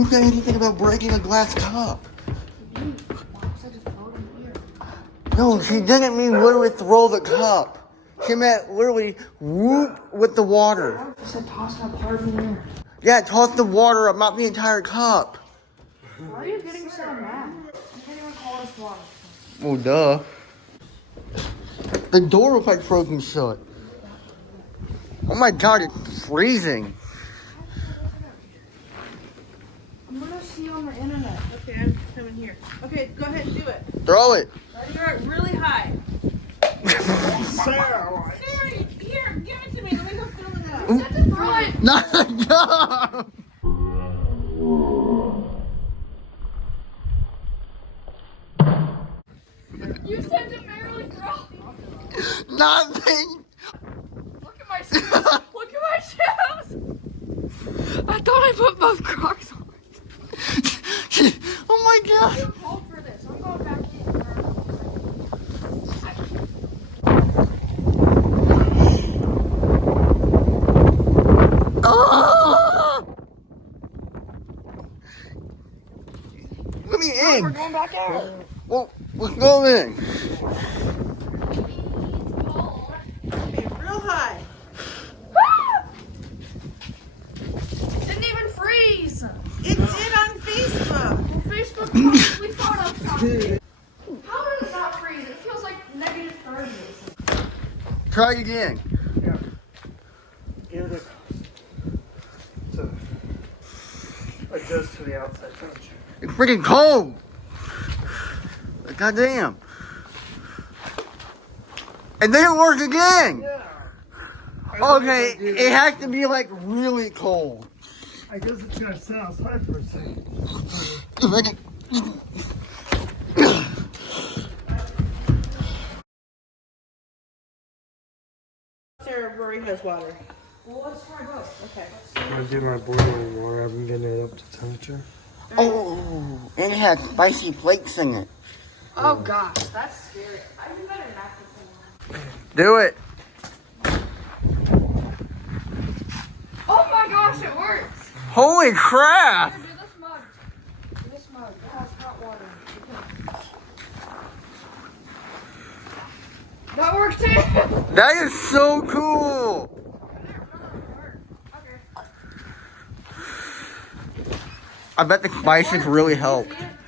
Who said anything about breaking a glass cup? Mom said to throw it in the air. No, she didn't mean literally throw the cup. She meant literally whoop with the water. I said toss it up hard in the air. Yeah, toss the water up, not the entire cup. Why are you getting so mad? You can't even call us water. Oh, duh. The door was like frozen shut. Oh my god, it's freezing. I'm gonna see on the internet. Okay, I'm coming here. Okay, go ahead and do it. Throw it. Throw it really high. Sarah. Sarah, here, give it to me. Let me go fill it up. You said to throw it. Not the cup. You said to barely throw. Nothing. Look at my shoes. Look at my shoes. I thought I put both Crocs on. Oh my god. Too cold for this. I'm going back in. Ah! Let me We're in. going back out. Well, let's go in. Okay, real high. Didn't even freeze. It did on Facebook. Facebook probably photoshopped. How did it not freeze? It feels like negative 30 or something. Try again. Yeah. Give it to adjust to the outside temperature. It's freaking cold. God damn. And then it worked again. Yeah. Okay, it has to be like really cold. I guess it's gonna sit outside for a second. Sarah, Rory has water. Well, let's try both. Okay. I do my boiling water. I've been getting it up to temperature. Oh, and it has spicy flakes in it. Oh gosh, that's scary. I do better not get Do it. Oh my gosh, it works! Holy crap. Here, do this mug. Do this mug. It has hot water. That worked too! That is so cool. Okay. I bet the spices really help. See it?